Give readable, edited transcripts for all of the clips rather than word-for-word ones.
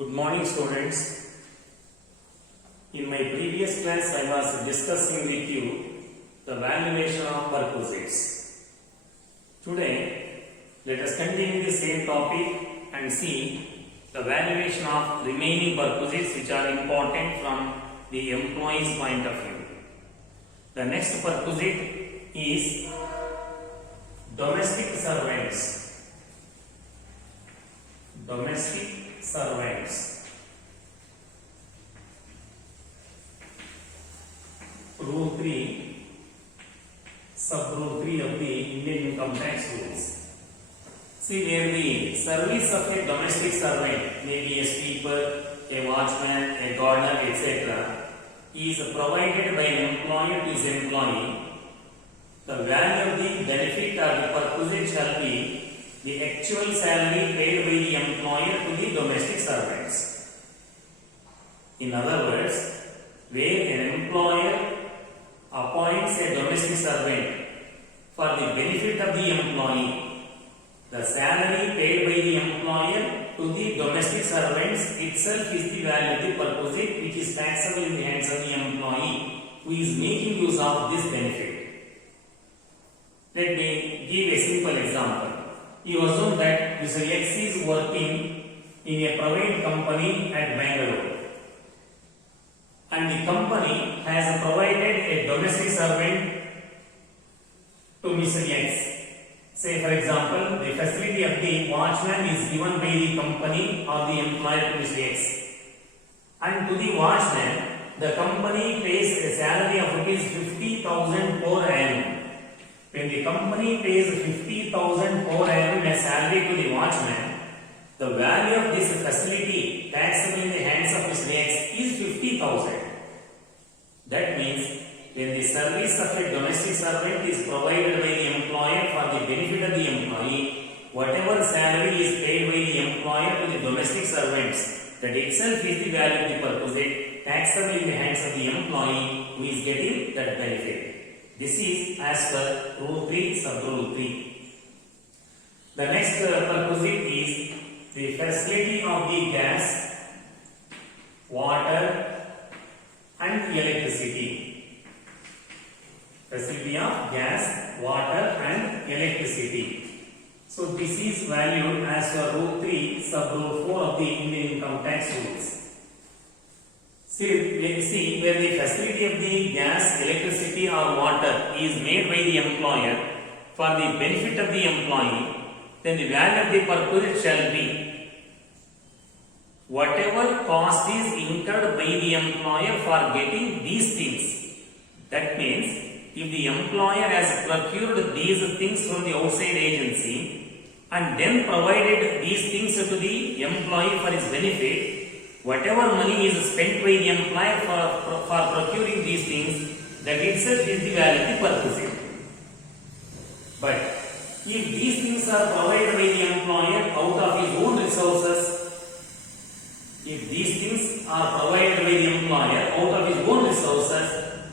Good morning, students. In my previous class, I was discussing with you the valuation of perquisites. Today, let us continue the same topic and see the valuation of remaining perquisites which are important from the employee's point of view. The next perquisite is domestic servants. Domestic servants. Rule 3, sub-rule 3 of the Indian income tax rules. See, where the service of a domestic servant, maybe a sweeper, a watchman, a gardener, etc., is provided by an employer to his employee, the value of the benefit or the perquisite shall be the actual salary paid by the employer to the domestic servants. In other words, where an employer appoints a domestic servant for the benefit of the employee, the salary paid by the employer to the domestic servants itself is the value of the perquisite which is taxable in the hands of the employee who is making use of this benefit. Let me give a simple example. You assume that Mr. X is working in a private company at Bangalore and the company has provided a domestic servant to Mr. X. Say for example, the facility of the watchman is given by the company or the employer to Mr. X, and to the watchman the company pays a salary of rupees 50,000 per annum. When the company pays 50,000 per annum as salary to the watchman, the value of this facility taxable in the hands of Mr. X is 50,000. That means when the service of a domestic servant is provided by the employer for the benefit of the employee, whatever salary is paid by the employer to the domestic servants, that itself is the value of the perquisite taxable in the hands of the employee who is getting that benefit. This is as per Rule 3, Sub-Rule 3. The next perquisite is the facility of the gas, water and electricity. Facility of gas, water and electricity. So this is valued as per Rule 3, Sub-Rule 4 of the Indian income tax rules. See, where the facility of the gas, electricity or water is made by the employer for the benefit of the employee, then the value of the perquisite shall be whatever cost is incurred by the employer for getting these things. That means, if the employer has procured these things from the outside agency and then provided these things to the employee for his benefit, whatever money is spent by the employer for procuring these things, that itself is the value of the perquisite. But if these things are provided by the employer out of his own resources,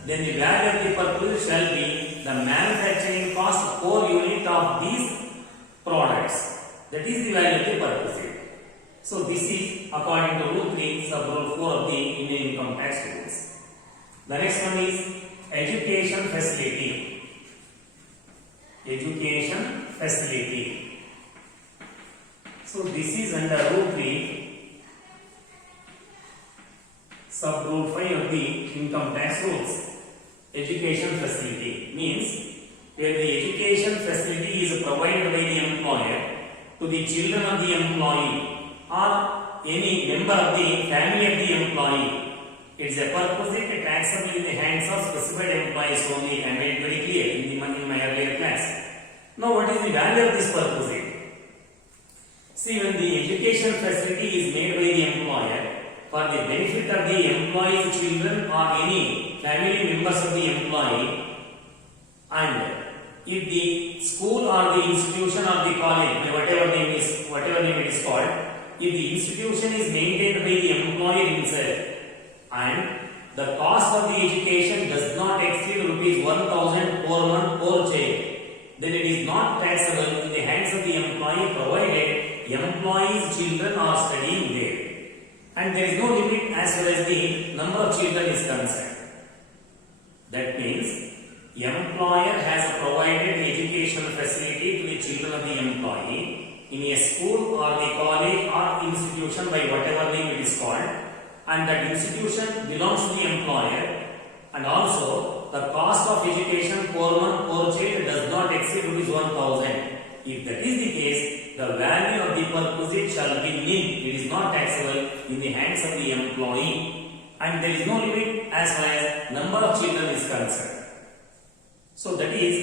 then the value of the perquisite shall be the manufacturing cost per unit of these products. That is the value of the perquisite. So this is according to Rule 3, Sub-Rule 4 of the Indian income tax rules. The next one is education facility. Education facility. So this is under Rule 3, Sub-Rule 5 of the income tax rules. Education facility means where the education facility is provided by the employer to the children of the employee or any member of the family of the employee. It is a perquisite taxable in the hands of specified employees only. I made very clear in my earlier class. Now what is the value of this perquisite? See, when the education facility is made by the employer for the benefit of the employee's children or any family members of the employee, and if the school or the institution or the college, whatever name it is called, if the institution is maintained by the employer himself and the cost of the education does not exceed rupees 1,000 per month per child, then it is not taxable in the hands of the employee provided employee's children are studying there. and there is no limit as far as the number of children is concerned. That means employer has provided educational facility to the children of the employee in a school or the college or institution by whatever name it is called, and that institution belongs to the employer, and also the cost of education per month per child does not exceed ₹1,000. If that is the case, the value of the perquisite shall be nil. It is not taxable in the hands of the employee, and there is no limit as far as number of children is concerned. So that is,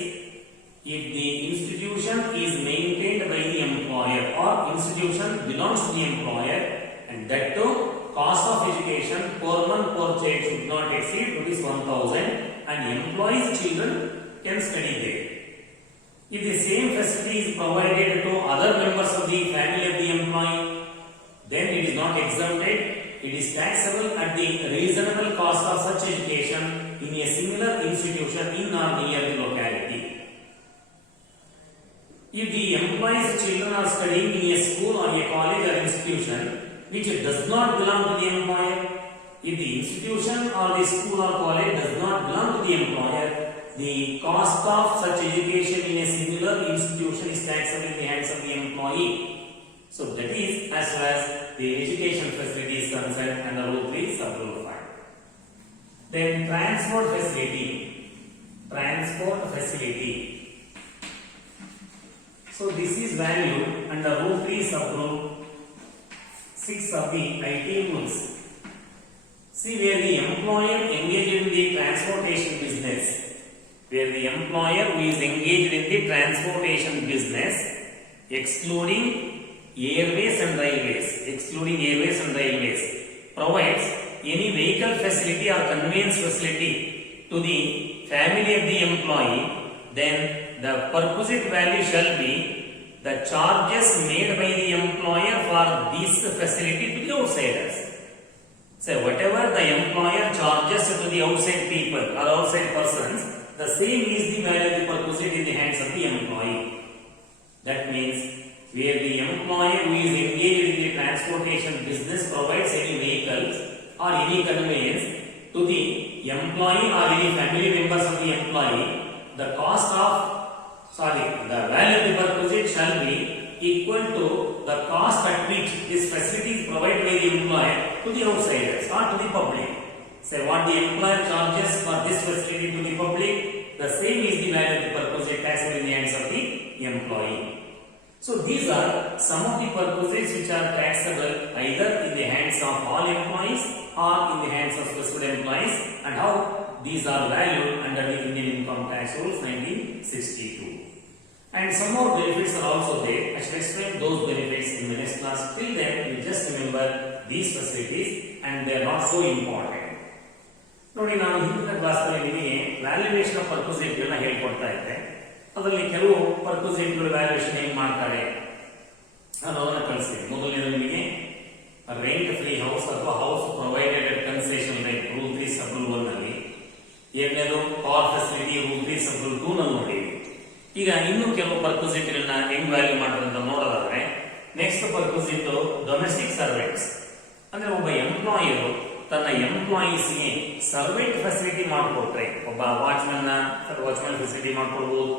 if the institution is maintained by the employer or institution belongs to the employer, and that too cost of education per month per child should not exceed ₹1,000, and employees' children can study there. If the same facility is provided to other members of the family of the employee, then it is not exempted. It is taxable at the reasonable cost of such education in a similar institution in or near the locality. If the employee's children are studying in a school or a college or institution which does not belong to the employer, if the institution or the school or college does not belong to the employer, the cost of such education in a similar institution is taxable in the hands of the employee. So that is as far as the education facility is concerned under Rule 3 sub Rule 5. Then transport facility. Transport facility. So this is valued under Rule 3 sub Rule 6 of the IT rules. See, where the employer engaged in the transportation business, where the employer who is engaged in the transportation business, excluding airways and railways, provides any vehicle facility or conveyance facility to the family of the employee, then the perquisite value shall be the charges made by the employer for this facility to the outsiders. So whatever the employer charges to the outside people or outside persons, the same is the value of the perquisite in the hands of the employee. That means where the employer who is engaged in the transportation business provides any vehicles or any conveyance to the employee or any family members of the employee, the value of the perquisite shall be equal to the cost at which this facility is provided by the employer to the outsiders or to the public. Say what the employer charges for this facility to the public, the same is the value of the perquisite taxable in the hands of the employee. So these are some of the perquisites which are taxable either in the hands of all employees or in the hands of specified employees, and how these are valued under the Indian Income Tax Rules 1962. And some more benefits are also there. I shall explain those benefits in the next class. Till then, you just remember these facilities and they are not so important. ನೋಡಿ, ನಾನು ಹಿಂದಿನ ಕ್ಲಾಸ್ನಲ್ಲಿ ನಿಮಗೆ valuation of ಪರ್ಕ್ವಿಸಿಟ್ಗಳನ್ನ ಹೇಳ್ಕೊಡ್ತಾ ಇದ್ದೆ. ಅದರಲ್ಲಿ ಕೆಲವು ಪರ್ಕ್ವಿಸಿಟ್ಗಳು valuation ಹೇಗೆ ಮಾಡ್ತಾರೆ ಅನ್ನೋದನ್ನ ಕಲಿಸ್ತೀನಿ. ಮೊದಲನೇದು ನಿಮಗೆ ರೆಂಟ್ ಫ್ರೀ ಹೌಸ್ ಅಥವಾ house provided at concession rent rule 3 sub rule 1 ನಲ್ಲಿ. ಎರಡನೇದು ಕಾರ್ ಫೆಸಿಲಿಟಿ ರೂಲ್ 3 ಸಬ್ ರೂಲ್ 2 ನಲ್ಲಿ ನೋಡಿದ್ವಿ. ಈಗ ಇನ್ನು ಕೆಲವು ಪರ್ಕ್ವಿಸಿಟ್ಗಳನ್ನ ಹೆಂಗ್ ವ್ಯಾಲ್ಯೂ ಮಾಡೋದು ಅಂತ ನೋಡೋದಾದ್ರೆ, ನೆಕ್ಸ್ಟ್ ಪರ್ಕ್ವಿಸಿಟ್ ಡೊಮೆಸ್ಟಿಕ್ ಸರ್ವೆಂಟ್ಸ್. ಅಂದ್ರೆ ಒಬ್ಬ ಎಂಪ್ಲಾಯರು ತನ್ನ ಎಂಪ್ಲಾಯೀಸ್ಗೆ ಸರ್ವೆಂಟ್ ಫೆಸಿಲಿಟಿ ಮಾಡಿಕೊಟ್ರೆ, ಒಬ್ಬ ವಾಚ್ಮನ್ ಫೆಸಿಲಿಟಿ ಮಾಡ್ಕೊಡ್ಬೋದು,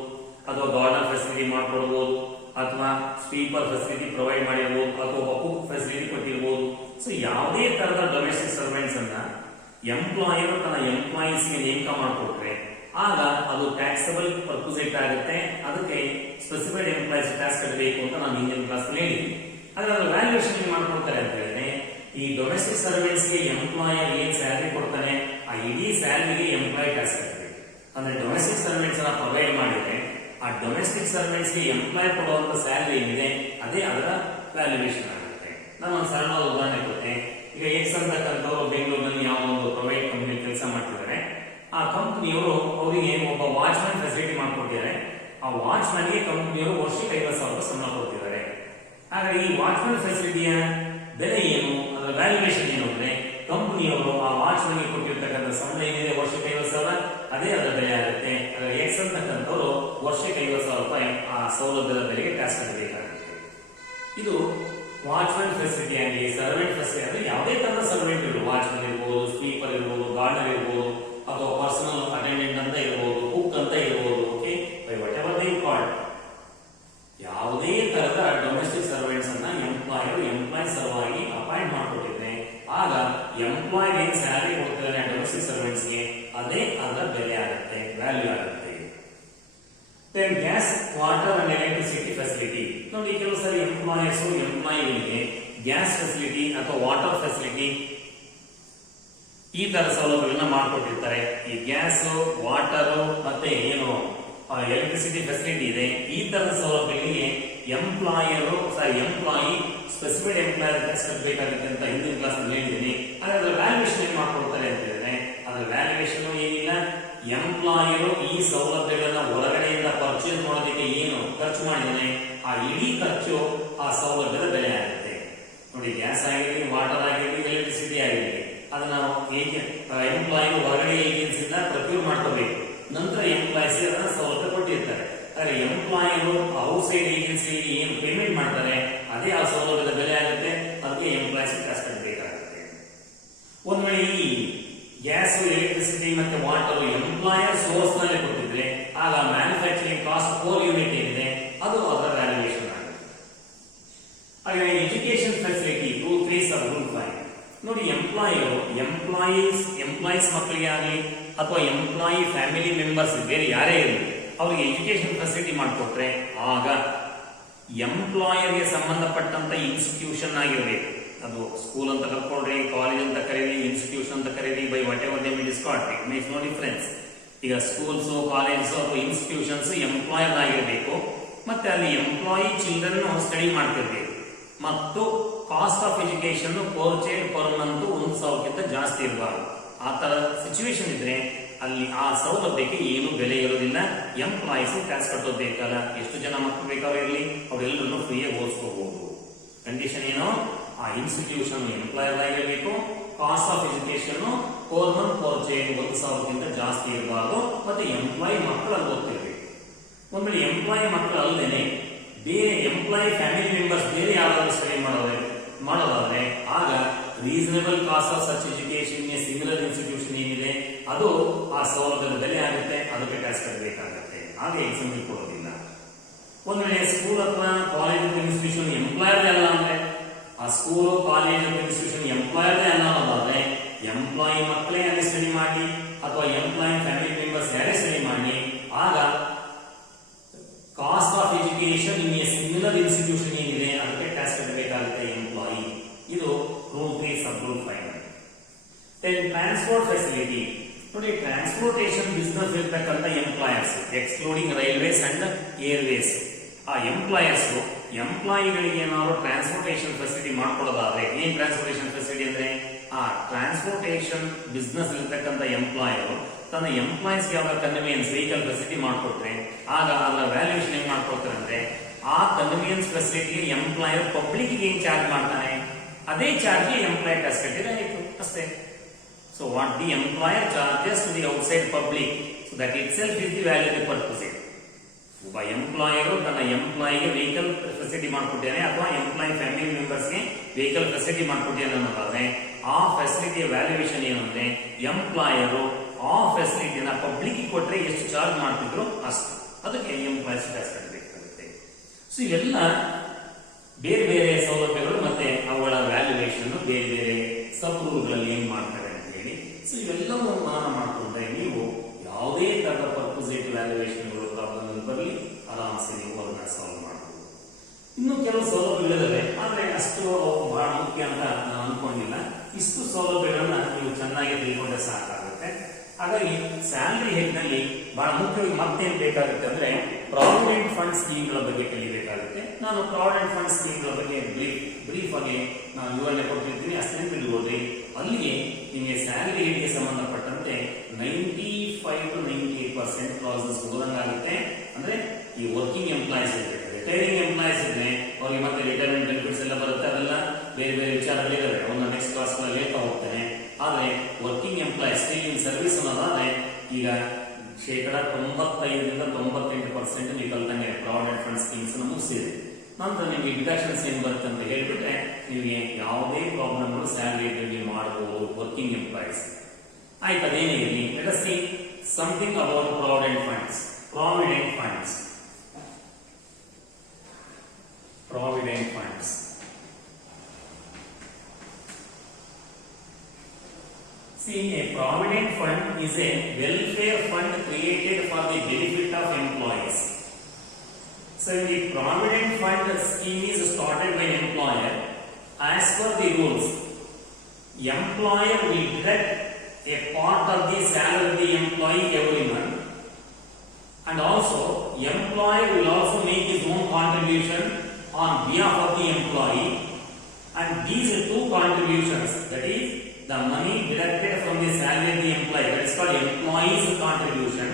ಅಥವಾ ಗಾರ್ಡನ್ ಫೆಸಿಲಿಟಿ ಮಾಡ್ಕೊಡ್ಬೋದು, ಅಥವಾ ಸ್ವೀಪರ್ ಫೆಸಿಲಿಟಿ ಪ್ರೊವೈಡ್ ಮಾಡಿರ್ಬೋದು, ಅಥವಾ ಒಬ್ಬ ಕುಕ್ ಫೆಸಿಲಿಟಿ ಕೊಟ್ಟಿರ್ಬೋದು. ಸೊ ಯಾವುದೇ ತರದ ಡೊಮೆಸ್ಟಿಕ್ ಸರ್ವೆಂಟ್ಸ್ ಅನ್ನ ಎಂಪ್ಲಾಯರ್ ತನ್ನ ಎಂಪ್ಲಾಯೀಸ್ಗೆ ನೇಮಕ ಮಾಡಿಕೊಟ್ರೆ ಆಗ ಅದು ಟ್ಯಾಕ್ಸಬಲ್ ಪರ್ಕ್ವಿಸಿಟ್ ಆಗುತ್ತೆ. ಅದಕ್ಕೆ ಸ್ಪೆಸಿಫೈಡ್ ಎಂಪ್ಲಾಯೀಸ್ ಟ್ಯಾಕ್ಸ್ ಕಟ್ಟಬೇಕು ಅಂತ ನಾನು ಹಿಂದಿನ ಕ್ಲಾಸ್ ಹೇಳಿದ್ದೀನಿ. ಆದ್ರೆ ಅದರ ವ್ಯಾಲ್ಯೂಯೇಷನ್ ಮಾಡ್ಕೊಡ್ತಾರೆ ಅಂತ ಹೇಳಿದ್ರೆ, ಈ ಡೊಮೆಸ್ಟಿಕ್ ಸರ್ವೆಂಟ್ಸ್ಗೆ ಎಂಪ್ಲಾಯರ್ ಏನ್ ಸ್ಯಾಲರಿ ಕೊಡ್ತಾನೆ ಆ ಇಡೀ ಸ್ಯಾಲರಿಗೆ ಎಂಪ್ಲಾಯ್ ಟ್ಯಾಕ್ಸ್ ಕಟ್ಟಬೇಕು. ಅಂದ್ರೆ ಡೊಮೆಸ್ಟಿಕ್ ಸರ್ವೆಂಟ್ಸ್ ಅನ್ನ ಪ್ರೊವೈಡ್ ಮಾಡಿದ್ರೆ ಆ ಡೊಮೆಸ್ಟಿಕ್ ಸರ್ವೆಂಟ್ಸ್ಗೆ ಎಂಪ್ಲಾಯ್ ಕೊಡುವಂತ ಸ್ಯಾಲರಿ ಏನಿದೆ ಅದೇ ಅದರ ವ್ಯಾಲ್ಯೂಯೇಷನ್ ಆಗುತ್ತೆ. ನಾನು ಒಂದು ಸರಳ ಉದಾಹರಣೆ ಕೊಟ್ಟೆ. ಈಗ ಎಕ್ಸ್ ಅಂತಕ್ಕಂಥವ್ರು ಬೆಂಗಳೂರಿನಲ್ಲಿ ಯಾವ ಒಂದು ಪ್ರೈವೇಟ್ ಕಂಪನಿ ಕೆಲಸ ಮಾಡ್ತಿದ್ದಾರೆ. ಆ ಕಂಪನಿಯವರು ಅವರಿಗೆ ಒಬ್ಬ ವಾಚ್ಮನ್ ಫೆಸಿಲಿಟಿ ಮಾಡ್ಕೊಟ್ಟಿದ್ದಾರೆ. ಆ ವಾಚ್ಮನ್ಗೆ ಕಂಪನಿಯವರು ವರ್ಷಕ್ಕೆ 50,000 ಸಂಬಳ ಕೊಡ್ತಿದ್ದಾರೆ. ಆದ್ರೆ ಈ ವಾಚ್ಮನ್ ಫೆಸಿಲಿಟಿಯ ಬೆಲೆ ಏನು, ಅದರ ವ್ಯಾಲ್ಯೂಯೇಷನ್ ಏನು ಅಂದ್ರೆ, ಕಂಪನಿಯವರು ಆ ವಾಚ್ಮನ್ಗೆ ಕೊಟ್ಟಿರ್ತಕ್ಕಂಥ ಸಂಬಳ ಏನಿದೆ ವರ್ಷಕ್ಕೆ 50,000, ಅದೇ ಅದರ ಬೆಲೆ ಆಗುತ್ತೆ. ಎಕ್ಸ್ ಅಂತಕ್ಕಂಥವ್ರು ವರ್ಷಕ್ಕೆ 50,000 ರೂಪಾಯಿ ಆ ಸೌಲಭ್ಯದ ಬೆಲೆಗೆ ಟ್ಯಾಕ್ಸ್ ಕಟ್ಟಬೇಕಾಗುತ್ತೆ. ಇದು ವಾಚ್ಮನ್ ಫೆಸಿಲಿಟಿ ಆಗಲಿ, ಸರ್ವೆಂಟ್ ಫೆಸಿಲಿಟಿ ಅಂದ್ರೆ ಯಾವುದೇ ತರದ ಸರ್ವೆಂಟ್ ಇರಬಹುದು, ವಾಚ್ಮನ್ ಇರಬಹುದು, ಸ್ವೀಪರ್ ಇರಬಹುದು, ಗಾರ್ಡನರ್ ಇರಬಹುದು, ಅಥವಾ ಪರ್ಸನಲ್ ಅಟೆಂಡೆಂಟ್ ಅಂತ ಇರಬಹುದು, ಕುಕ್ ಅಂತ ಇರಬಹುದು. Okay, by what ever they called, ಯಾವುದೇ ತರದ ಡೊಮೆಸ್ಟಿಕ್ ಸರ್ವೆಂಟ್ಸ್ ಅನ್ನ ಎಂಪ್ಲಾಯ್ ಸಲುವಾಗಿ ಅಪಾಯಿಂಟ್ ಮಾಡಿಕೊಟ್ಟಿದ್ರೆ ಆಗ ಎಂಪ್ಲಾಯ್ ಏನ್ ಸ್ಯಾಲರಿ ಕೊಡ್ತಾರೆ ಡೊಮೆಸ್ಟಿಕ್ ಸರ್ವೆಂಟ್ಸ್ಗೆ ಅದೇ ಅದರ ಬೆಲೆ ಆಗುತ್ತೆ, ವ್ಯಾಲ್ಯೂ ಆಗುತ್ತೆ. Then gas, water and electricity facility. ನೋಡಿ, ಕೆಲವು ಸರಿ ಎಂಪ್ಲಾಯಿಗಳಿಗೆ ಗ್ಯಾಸ್ ಫೆಸಿಲಿಟಿ ಅಥವಾ ವಾಟರ್ ಫೆಸಿಲಿಟಿ ಈ ತರ ಸೌಲಭ್ಯಗಳನ್ನ ಮಾಡಿಕೊಟ್ಟಿರ್ತಾರೆ. ಈ ಗ್ಯಾಸ್, ವಾಟರ್ ಮತ್ತೆ ಏನು ಎಲೆಕ್ಟ್ರಿಸಿಟಿ ಫೆಸಿಲಿಟಿ ಇದೆ, ಈ ತರದ ಸೌಲಭ್ಯಗಳಿಗೆ ಎಂಪ್ಲಾಯಿ ಸ್ಪೆಸಿಫೈಡ್ ಎಂಪ್ಲಾಯರ್ ಬೇಕಾಗುತ್ತೆ ಅಂತ ಹಿಂದಿನ ಕ್ಲಾಸ್ ನಲ್ಲಿ ಹೇಳಿದ್ದೀನಿ. ಅದರ ವ್ಯಾಲ್ಯೂಯೇಷನ್ ಏನ್ ಮಾಡ್ಕೊಡ್ತಾರೆ ಅಂತ ಹೇಳಿದ್ರೆ ಅದರ ವ್ಯಾಲ್ಯೂಯೇಷನ್ ಏನಿಲ್ಲ, ಎಂಪ್ಲಾಯರು ಈ ಸೌಲಭ್ಯಗಳನ್ನ ಹೊರಗಡೆಯಿಂದ ಪರ್ಚೇಸ್ ಮಾಡೋದಕ್ಕೆ ಏನು ಖರ್ಚು ಮಾಡಿದ್ದಾನೆ ಆ ಇಡೀ ಖರ್ಚು ಆ ಸೌಲಭ್ಯದ ಬೆಲೆ ಆಗುತ್ತೆ. ನೋಡಿ, ಗ್ಯಾಸ್ ಆಗಿರಲಿ, ವಾಟರ್ ಆಗಿರಲಿ, ಎಲೆಕ್ಟ್ರಿಸಿಟಿ ಆಗಿರಲಿ, ಅದನ್ನ ನಾವು ಎಂಪ್ಲಾಯ್ ಹೊರಗಡೆ ಏಜೆನ್ಸಿಯಿಂದ ಪ್ರೊಕ್ಯೂರ್ ಮಾಡ್ಕೋಬೇಕು. ನಂತರ ಎಂಪ್ಲಾಯ್ಸ್ ಅದನ್ನ ಸೌಲಭ್ಯ ಕೊಟ್ಟಿರ್ತಾರೆ. ಆದ್ರೆ ಎಂಪ್ಲಾಯರು ಔಟ್ಸೈಡ್ ಏಜೆನ್ಸಿಯಲ್ಲಿ ಏನು ಪೇಮೆಂಟ್ ಮಾಡ್ತಾರೆ ಅದೇ ಆ ಸೌಲಭ್ಯದ ಬೆಲೆ ಆಗುತ್ತೆ. ಅದಕ್ಕೆ ಎಂಪ್ಲಾಯ್ಸ್ ಕಾಸು ಕಟ್ಟಬೇಕಾಗುತ್ತೆ. ಒಂದ್ ವೇಳೆ ಈ ಗ್ಯಾಸ್, ಎಲೆಕ್ಟ್ರಿಸಿಟಿ ಮತ್ತೆ ವಾಟರ್ ಎಂಪ್ಲಾಯರ್ ಸೋರ್ಸ್ ನಲ್ಲಿ ಕೊಟ್ಟಿದ್ರೆ ಆಗ ಮ್ಯಾನುಫ್ಯಾಕ್ಚರಿಂಗ್ ಕಾಸ್ಟ್ ಪರ್ ಯೂನಿಟ್ ಏನಿದೆ ಅದು ಅದರ ವ್ಯಾಲ್ಯೂಯೇಷನ್ ಆಗುತ್ತೆ. ಹಾಗೆ ಎಜುಕೇಶನ್ ಫೆಸಿಲಿಟಿ ರೂಲ್ 3 ಸಬ್ ರೂಲ್ 5. ನೋಡಿ, ಎಂಪ್ಲಾಯೀಸ್ ಮಕ್ಕಳಿಗೆ ಆಗಲಿ ಅಥವಾ ಎಂಪ್ಲಾಯಿ ಫ್ಯಾಮಿಲಿ ಮೆಂಬರ್ಸ್ ಬೇರೆ ಯಾರೇ ಇರಲಿ ಅವ್ರಿಗೆ ಎಜುಕೇಶನ್ ಫೆಸಿಲಿಟಿ ಮಾಡಿಕೊಟ್ರೆ ಆಗ ಎಂಪ್ಲಾಯರ್ಗೆ ಸಂಬಂಧಪಟ್ಟಂತ ಇನ್ಸ್ಟಿಟ್ಯೂಷನ್ ಆಗಿರ್ಬೇಕು. ಅದು ಸ್ಕೂಲ್ ಅಂತ ಕರ್ಕೊಂಡ್ರಿ, ಕಾಲೇಜ್ ಅಂತ ಕರೀರಿ, ಇನ್ಸ್ಟಿಟ್ಯೂಷನ್ ಅಂತ ಕರೀರಿ, by whatever name it is called, it makes no difference. ಈಗ ಸ್ಕೂಲ್ಸ್, ಕಾಲೇಜ್ ಅಥವಾ ಇನ್ಸ್ಟಿಟ್ಯೂಷನ್ಸ್ ಎಂಪ್ಲಾಯರ್ ಆಗಿರಬೇಕು, ಮತ್ತೆ ಅಲ್ಲಿ ಎಂಪ್ಲಾಯಿ ಚಿಲ್ಡ್ರನ್ ಸ್ಟಡಿ ಮಾಡ್ತಿರ್ಬೇಕು, ಮತ್ತು cost of education per child per month 1,000ಕ್ಕಿಂತ ಜಾಸ್ತಿ ಇರಬಾರ್ದು. ಆ ತರ ಸಿಚುವೇಶನ್ ಇದ್ರೆ ಅಲ್ಲಿ ಆ ಸೌಲಭ್ಯಕ್ಕೆ ಏನು ಬೆಲೆ ಇರೋದಿಲ್ಲ. ಎಂಪ್ಲಾಯೀಸ್ ಟ್ಯಾಕ್ಸ್ ಕಟ್ಟೋದು ಬೇಕಲ್ಲ, ಎಷ್ಟು ಜನ ಮಕ್ಕಳು ಬೇಕಾದ್ರೂ ಇರಲಿ ಅವರೆಲ್ಲರನ್ನು ಫ್ರೀಯಾಗಿ ಓದಿಸ್ಕೋಬಹುದು. ಕಂಡೀಷನ್ ಏನು, ಆ ಇನ್ಸ್ಟಿಟ್ಯೂಷನ್ ಎಂಪ್ಲಾಯರ್ ಆಗಿರಬೇಕು, cost of education per month per child 1,000ಕ್ಕಿಂತ ಜಾಸ್ತಿ ಇರಬಾರ್ದು, ಮತ್ತೆ ಎಂಪ್ಲಾಯಿ ಮಕ್ಕಳಲ್ಲಿ ಓದ್ತಿರ್ಬೇಕು. ಒಂದ್ ವೇಳೆ ಎಂಪ್ಲಾಯಿ ಮಕ್ಕಳು ಅಲ್ಲದೇನೆ ಬೇರೆ ಎಂಪ್ಲಾಯಿ ಫ್ಯಾಮಿಲಿ ಮೆಂಬರ್ಸ್ ಬೇರೆ ಯಾರಾದ್ರೂ ಸ್ಟಡಿ ಮಾಡೋದಾದ್ರೆ ಆಗ reasonable cost of such education similar institution ಏನಿದೆ ಅದು ಆ ಸೌಲಭ್ಯದ ಬೆಲೆ ಆಗುತ್ತೆ, ಅದಕ್ಕೆ ಟ್ಯಾಕ್ಸ್ ಕಟ್ಟಬೇಕಾಗುತ್ತೆ. ಹಾಗೆ ಎಕ್ಸಾಂಪಲ್ ಕೊಡೋದಿಲ್ಲ. ಒಂದ್ ವೇಳೆ ಸ್ಕೂಲ್ ಅಥವಾ ಕಾಲೇಜ್ ಇನ್ಸ್ಟಿಟ್ಯೂಷನ್ ಎಂಪ್ಲಾಯರ್ ಅಲ್ಲ ಅಂದ್ರೆ ಆ ಸ್ಕೂಲ್, ಕಾಲೇಜ್, ಇನ್ಸ್ಟಿಟ್ಯೂಷನ್ ಎಂಪ್ಲಾಯರ್ ಅಲ್ಲ ಅನ್ನೋದಾದ್ರೆ ಎಂಪ್ಲಾಯಿ ಮಕ್ಕಳೇ ಅಲ್ಲಿ ಸ್ಟಡಿ ಮಾಡಿ ಅಥವಾ ಎಂಪ್ಲಾಯಿ ಫ್ಯಾಮಿಲಿ ಮೆಂಬರ್ಸ್ ಯಾರೇ ಸ್ಟಡಿ ಮಾಡಿ ಆಗ cost of education in a similar institution ಏನಿದೆ ಅದಕ್ಕೆ ಟ್ಯಾಕ್ಸ್ ಕಟ್ಟಬೇಕಾಗುತ್ತೆ ಎಂಪ್ಲಾಯಿ. ಇದು ರೂಲ್ 3 ಸಬ್ ರೂಲ್ 5. Transport facility. ನೋಡಿ, ಟ್ರಾನ್ಸ್ಪೋರ್ಟೇಷನ್ ಬಿಸ್ನೆಸ್ ಇರ್ತಕ್ಕಂಥ employers excluding railways and Airways, ಆ ಎಂಪ್ಲಾಯಿಗಳಿಗೆ ಏನಾದ್ರು ಟ್ರಾನ್ಸ್ಪೋರ್ಟೇಷನ್ ಫೆಸಿಲಿಟಿ ಮಾಡ್ಕೊಳ್ಳೋದಾದ್ರೆ, ಏನ್ ಟ್ರಾನ್ಸ್ಪೋರ್ಟೇಷನ್ ಫೆಸಿಲಿಟಿ ಅಂದ್ರೆ ಆ ಟ್ರಾನ್ಸ್ಪೋರ್ಟೇಷನ್ ಬಿಸ್ನೆಸ್ ಇರ್ತಕ್ಕಂಥ ಎಂಪ್ಲಾಯರ್ ತನ್ನ ಎಂಪ್ಲಾಯೀಸ್ ಯಾವ ಕನ್ವೀನಿಯನ್ಸ್ ವೆಹಿಕಲ್ ಫೆಸಿಲಿಟಿ ಮಾಡ್ಕೊಟ್ರೆ ಆಗ ಅದರ ವ್ಯಾಲ್ಯೂಯೇಷನ್ ಏನ್ ಮಾಡ್ಕೊಡ್ತಾರೆ ಅಂದ್ರೆ ಆ ಕನ್ವೀನಿಯನ್ಸ್ ಫೆಸಿಲಿಟಿ ಎಂಪ್ಲಾಯರ್ ಪಬ್ಲಿಕ್ ಏನ್ ಚಾರ್ಜ್ ಮಾಡ್ತಾನೆ ಅದೇ ಚಾರ್ಜ್ ಎಂಪ್ಲಾಯರ್ ಟ್ಯಾಕ್ಸ್ ಕಟ್ಟಿದ್ರೆ ಆಯ್ತು ಅಷ್ಟೇ. So what the employer charges to the outside public, so that it self is the value the purpose. ಒಬ್ಬ ಎಂಪ್ಲಾಯರ್ ತನ್ನ ಎಂಪ್ಲಾಯಿಗೆ ವೆಹಿಕಲ್ ಫೆಸಿಲಿಟಿ ಮಾಡ್ಕೊಟ್ಟಿದ್ದಾನೆ ಅಥವಾ ಎಂಪ್ಲಾಯಿ ಫ್ಯಾಮಿಲಿ ಮೆಂಬರ್ಸ್ಗೆ ವೆಹಿಕಲ್ ಫೆಸಿಲಿಟಿ ಮಾಡ್ಕೊಟ್ಟಿದ್ದಾನೆ ಅನ್ನೋದಾದ್ರೆ ಆ ಫೆಸಿಲಿಟಿಯ ವ್ಯಾಲ್ಯೂಯೇಷನ್ ಏನು ಅಂದ್ರೆ ಎಂಪ್ಲಾಯರು ಆ ಫೆಸಿಲಿಟಿನ ಪಬ್ಲಿಕ್ ಕೊಟ್ರೆ ಎಷ್ಟು ಚಾರ್ಜ್ ಮಾಡ್ತಿದ್ರು ಅಷ್ಟು, ಅದಕ್ಕೆ ಎಂಪ್ಲಾಯೀಸ್ ಟ್ಯಾಕ್ಸ್ ಕಟ್ಟಬೇಕಾಗುತ್ತೆ. ಸೊ ಇವೆಲ್ಲ ಬೇರೆ ಬೇರೆ ಸೌಲಭ್ಯಗಳು ಮತ್ತೆ ಅವುಗಳ ವ್ಯಾಲ್ಯೂಯೇಷನ್ ಬೇರೆ ಬೇರೆ ಸಬ್ ರೂಲ್ಗಳಲ್ಲಿ ಏನ್ ಮಾಡ್ತಾರೆ ಅಂತ ಹೇಳಿ. ಸೊ ಇವೆಲ್ಲವೂ ಮನನ ಮಾಡ್ಕೊಂಡ್ರೆ ನೀವು ಯಾವುದೇ ತರದ ಪರ್ಪೋಸಿಟ್ ವ್ಯಾಲ್ಯೂಯೇಷನ್ಗಳು ಪ್ರಾಬ್ಲಮ್ ಬರಲಿ ಆರಾಮ್ಸೆ ನೀವು ಅದನ್ನ ಸಾಲ್ವ್ ಮಾಡಬಹುದು. ಇನ್ನು ಕೆಲವು ಸೌಲಭ್ಯಗಳಿದಾವೆ, ಆದ್ರೆ ಅಷ್ಟು ಬಹಳ ಮುಖ್ಯ ಅಂತ ನಾನು ಅನ್ಕೊಂಡಿಲ್ಲ. ಇಷ್ಟು ಸೌಲಭ್ಯಗಳನ್ನ ನೀವು ಚೆನ್ನಾಗಿ ತಿಳ್ಕೊಂಡ್ರೆ ಸಾಕಾಗುತ್ತೆ. ಹಾಗಾಗಿ ಸ್ಯಾಲರಿ ಹೆಡ್ ನಲ್ಲಿ ಬಹಳ ಮುಖ್ಯವಾಗಿ ಮತ್ತೇನ್ ಬೇಕಾಗುತ್ತೆ ಅಂದ್ರೆ ಪ್ರಾವಿಡೆಂಟ್ ಫಂಡ್ ಸ್ಕೀಮ್ಗಳ ಬಗ್ಗೆ ಕಲಿಬೇಕಾಗುತ್ತೆ. ನಾನು ಪ್ರಾವಿಡೆಂಟ್ ಫಂಡ್ ಸ್ಕೀಮ್ಗಳ ಬಗ್ಗೆ ಬ್ರೀಫ್ ಆಗಿ ನಾನು ವಿವರಣೆ ಕೊಟ್ಟಿರ್ತೀನಿ, ಅಷ್ಟೇ ಬಿಡ್ಬೋದ್ರಿ. ಅಲ್ಲಿಗೆ ನಿಮಗೆ ಸ್ಯಾಲರಿ ಹೆಡ್ಗೆ ಸಂಬಂಧಪಟ್ಟಂತೆ 95 to 98% ಕ್ಲಾಸಸ್ ಓದಂಗಾಗುತ್ತೆ. ಅಂದ್ರೆ ಈ ವರ್ಕಿಂಗ್ ಎಂಪ್ಲಾಯೀಸ್ ಇರ್ಬೇಕು, ರಿಟೈರಿಂಗ್ ಎಂಪ್ಲಾಯೀಸ್ ಇದ್ರೆ ಅವ್ರಿಗೆ ಮತ್ತೆ ರಿಟೈರ್ಮೆಂಟ್ ಬೆನಿಫಿಟ್ಸ್ ಎಲ್ಲ ಬರುತ್ತೆ, ಅದೆಲ್ಲ ಬೇರೆ ಬೇರೆ ವಿಚಾರಗಳಿದಾವೆ, ಅವನ್ನ ನೆಕ್ಸ್ಟ್ ಕ್ಲಾಸ್ ಗಳಲ್ಲಿ ಹೇಳ್ತಾ ಹೋಗ್ತೇನೆ. ಆದ್ರೆ working employees still in service ಅನ್ನೋದಾದ್ರೆ ಈಗ 95% to 98% ನೀವು ಕಲ್ತಂಗೆ ಪ್ರಾವಿಡೆಂಟ್ ಫಂಡ್ ಸ್ಕೀಮ್ಸ್ ಮುಗಿಸಿದೆ. ನಂತರ ನಿಮಗೆ ಡಿಡಕ್ಷನ್ಸ್ ಏನ್ ಬರುತ್ತೆ ಅಂತ ಹೇಳ್ಬಿಟ್ರೆ ನೀವು ಯಾವುದೇ ಪ್ರಾಬ್ಲಮ್ ಸ್ಯಾಲರಿ ರಿವ್ಯೂ ಮಾಡಬಹುದು ವರ್ಕಿಂಗ್ ಎಂಪ್ಲಾಯೀಸ್. ಆಯ್ತು, ಅದೇನೇ ಇರಲಿ. Let us see something about provident funds. Provident funds. Provident funds. See, a provident fund is a welfare fund created for the benefit of employees. So, the provident fund scheme is started by employer. As per the rules, employer will deduct a part of the salary of the employee every month, and also employer will also make his own contribution on behalf of the employee, and these two contributions, that is the money deducted from the salary of the employee, that is called employee's contribution,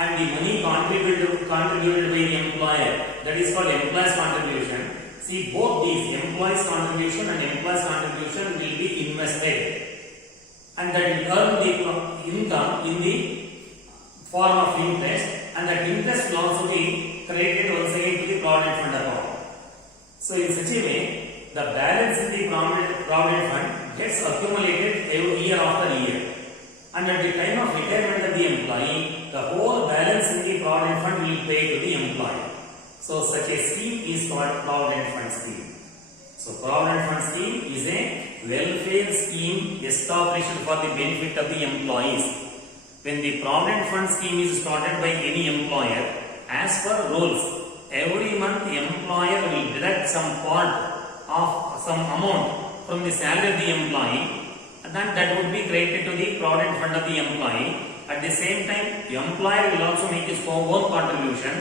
and the money contributed by the employer, that is called employee's contribution. See, both these employee's contribution and employee's contribution will be invested, and that will earn the income in the form of interest, and that interest will also be credited once again to the provident fund account. So, in such a way, the balance in the provident fund gets accumulated every year after year, and at the time of retirement of the employee, the whole balance in the provident fund will pay to the employee. So, such a scheme is called provident fund scheme. So, provident fund scheme is a welfare scheme established for the benefit of the employees. When the provident fund scheme is started by any employer, as per rules, every month the employer will deduct some part of some amount from the salary of the employee, and then that would be credited to the provident fund of the employee. At the same time, the employer will also make his own contribution,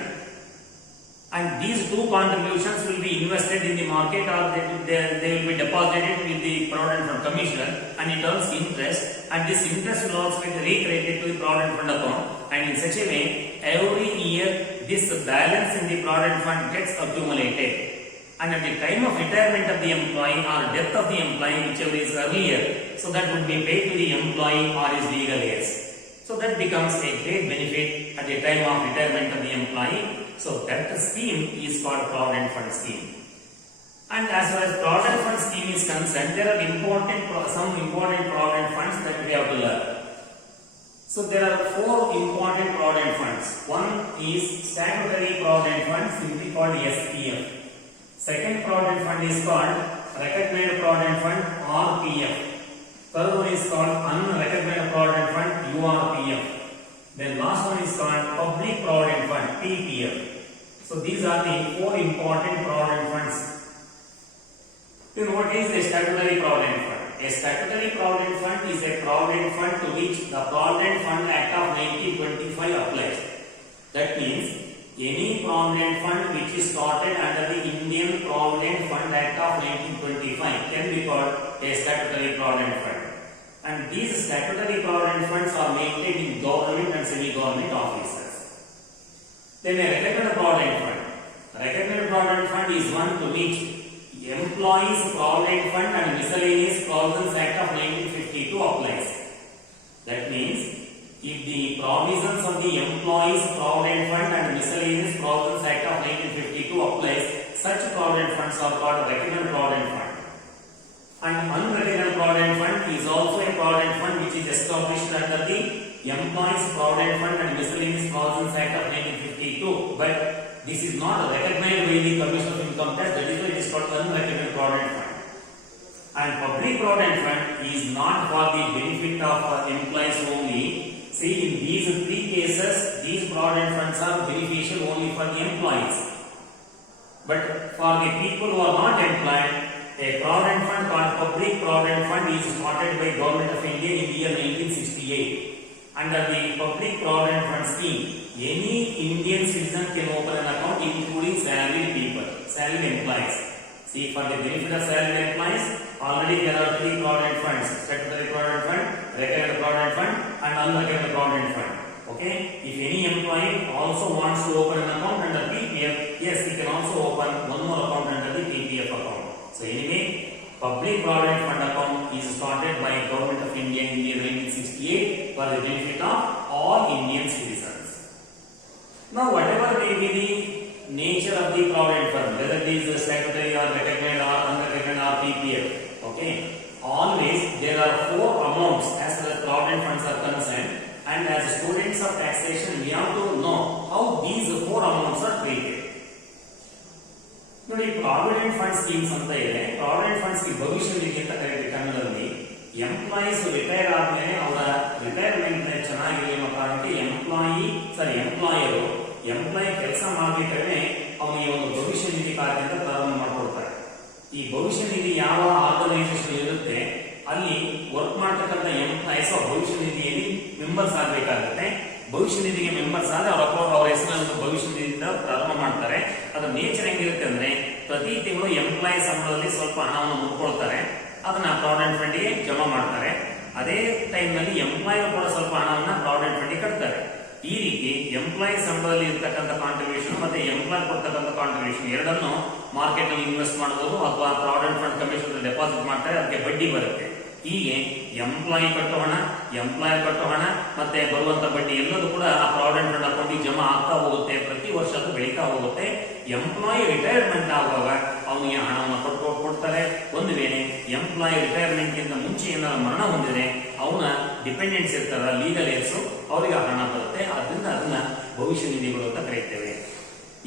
and these two contributions will be invested in the market, or they will be deposited with the provident fund commissioner, and it earns interest, and this interest will also be recredited to the provident fund account, and in such a way every year this balance in the provident fund gets accumulated, and at the time of retirement of the employee or death of the employee, whichever is earlier, so that would be paid to the employee or his legal heirs. So that becomes a great benefit at the time of retirement of the employee. So that scheme is called provident fund scheme. And as far as provident fund scheme is concerned, there are some important provident funds that we have to learn. So there are 4 important provident funds. One is statutory provident fund, simply called SPF. Second provident fund is called recognized provident fund, RPF. Third one is called unrecognized provident fund, URPF. Then last one is called public provident fund, PPF. So these are the 4 important provident funds. Then what is a statutory provident fund? A statutory provident fund is a provident fund to which the Provident Fund Act of 1925 applies. That means any provident fund which is started under the Indian Provident Fund Act of 1925 can be called a statutory provident fund. And these statutory provident funds are maintained in government and semi-government offices. Then a recognized provident fund. A recognized provident fund is one to which Employees Provident Fund and Miscellaneous Provisions Act of 1952 applies. That means, if the provisions of the Employees Provident Fund and Miscellaneous Provisions Act of 1952 applies, such provident funds are called recognized provident fund. And unrecognized provident fund is also a provident fund which is established under the Employees Provident Fund and Miscellaneous Provisions Act of 1952, but this is not recognized by the Commission of Income Tax, that is why it is called unrecognized provident fund. And public provident fund is not for the benefit of employees only. See, in these 3 cases, these provident funds are beneficial only for the employees. But for the people who are not employed, a provident fund called public provident fund is started by Government of India in the year 1968. Under the public provident fund scheme, any Indian citizen can open an account, including salaried people, salaried employees. See, for the benefit of salaried employees, already there are 3 provident funds: statutory provident fund, recognized provident fund, and unrecognized provident fund. Okay, if any employee also wants to open an account under PPF, yes, he can also open one more account under the PPF account. So anyway, public provident fund account is started by Government of India in the year 1968 for the benefit of all Indian citizens. Now, whatever may be the nature of the provident fund, whether it is statutory or recognized or unrecognized or provident funds are concern, and as students of taxation we have to know how these four amounts are treated. ನೋಡಿ, provident fund schemes ಅಂತ ಇದೆ. Provident fund scheme ಭವಿಷ್ಯ ನಿಧಿ ಅಂತ ಕರೀತೀವಿ ಕನ್ನಡದಲ್ಲಿ. Employees retire ಆದ್ಮೇಲೆ ಅವರ retirement ಚೆನ್ನಾಗಿರಲಿ ಅನ್ನೋ ಕಾರಣಕ್ಕೆ ಎಂಪ್ಲಾಯಿ ಕೆಲಸ ಮಾಡಬೇಕಾದ್ರೆ ಅವನಿಗೆ ಒಂದು ಭವಿಷ್ಯ ನಿಧಿ ಖಾತೆ ಅಂತ ಪ್ರಾರಂಭ ಮಾಡ್ಕೊಡ್ತಾರೆ. ಈ ಭವಿಷ್ಯ ನಿಧಿ ಯಾವ ಆರ್ಗನೈಸೇಷನ್ ಇರುತ್ತೆ ಅಲ್ಲಿ ವರ್ಕ್ ಮಾಡ್ತಕ್ಕಂಥ ಎಂಪ್ಲಾಯೀಸ್ ಭವಿಷ್ಯ ನಿಧಿಯಲ್ಲಿ ಮೆಂಬರ್ಸ್ ಆಗಬೇಕಾಗುತ್ತೆ. ಭವಿಷ್ಯ ನಿಧಿಗೆ ಮೆಂಬರ್ಸ್ ಆದ್ರೆ ಅವರ ಹೆಸರನ್ನು ಭವಿಷ್ಯ ನಿಧಿಯಿಂದ ಪ್ರಾರಂಭ ಮಾಡ್ತಾರೆ. ಅದರ ನೇಚರ್ ಹೆಂಗಿರುತ್ತೆ ಅಂದ್ರೆ ಪ್ರತಿ ತಿಂಗಳು ಎಂಪ್ಲಾಯಿ ಸಂಬಳದಲ್ಲಿ ಸ್ವಲ್ಪ ಹಣವನ್ನು ಮುಟ್ಕೊಳ್ತಾರೆ, ಅದನ್ನ ಪ್ರಾವಿಡೆಂಟ್ ಫಂಡ್ ಗೆ ಜಮಾ ಮಾಡ್ತಾರೆ. ಅದೇ ಟೈಮ್ ನಲ್ಲಿ ಎಂಪ್ಲಾಯಿ ಕೂಡ ಸ್ವಲ್ಪ ಹಣವನ್ನ ಪ್ರಾವಿಡೆಂಟ್ ಫಂಡ್ ಗೆ ಕಟ್ತಾರೆ. ಈ ರೀತಿ ಎಂಪ್ಲಾಯಿ ಸಂಬಳದಲ್ಲಿ ಇರ್ತಕ್ಕಂಥ ಕಾಂಟ್ರಿಬ್ಯೂಷನ್ ಮತ್ತೆ ಎಂಪ್ಲಾಯ್ ಕೊಡ್ತಕ್ಕಂಥ ಕಾಂಟ್ರಿಬ್ಯೂಷನ್ ಎರಡನ್ನು ಮಾರ್ಕೆಟ್ ನಲ್ಲಿ ಇನ್ವೆಸ್ಟ್ ಮಾಡಬಹುದು ಅಥವಾ ಪ್ರಾವಿಡೆಂಟ್ ಫಂಡ್ ಕಮಿಷನ್ ಡೆಪಾಸಿಟ್ ಮಾಡ್ತಾರೆ, ಅದಕ್ಕೆ ಬಡ್ಡಿ ಬರುತ್ತೆ. ಹೀಗೆ ಎಂಪ್ಲಾಯಿ ಕಟ್ಟೋ ಹಣ, ಎಂಪ್ಲಾಯರ್ ಕಟ್ಟೋ ಹಣ ಮತ್ತೆ ಬರುವಂತ ಬಡ್ಡಿ ಎಲ್ಲದೂ ಕೂಡ ಆ ಪ್ರಾವಿಡೆಂಟ್ ಫಂಡ್ ಅಕೌಂಟಿಗೆ ಜಮಾ ಆಗ್ತಾ ಹೋಗುತ್ತೆ. ಪ್ರತಿ ವರ್ಷ ಅದು ಬೆಳೀತಾ ಹೋಗುತ್ತೆ. ಎಂಪ್ಲಾಯಿ ರಿಟೈರ್ಮೆಂಟ್ ಆಗುವಾಗ ಅವನಿಗೆ ಹಣವನ್ನು ಕೊಡ್ತಾರೆ. ಒಂದು ವೇಳೆ ಎಂಪ್ಲಾಯಿ ರಿಟೈರ್ಮೆಂಟ್ ಗಿಂತ ಮುಂಚೆ ಏನಾದ್ರು ಮರಣ ಹೊಂದಿದ್ರೆ ಅವನ ಡಿಪೆಂಡೆಂಟ್ಸ್ ಇರ್ತಾರ, ಲೀಗಲ್ ಏರ್ಸು, ಅವರಿಗೆ ಹಣ ಬರುತ್ತೆ. ಅದರಿಂದ ಅದನ್ನ ಭವಿಷ್ಯ ನಿಧಿಗಳು ಅಂತ ಕರೀತೇವೆ.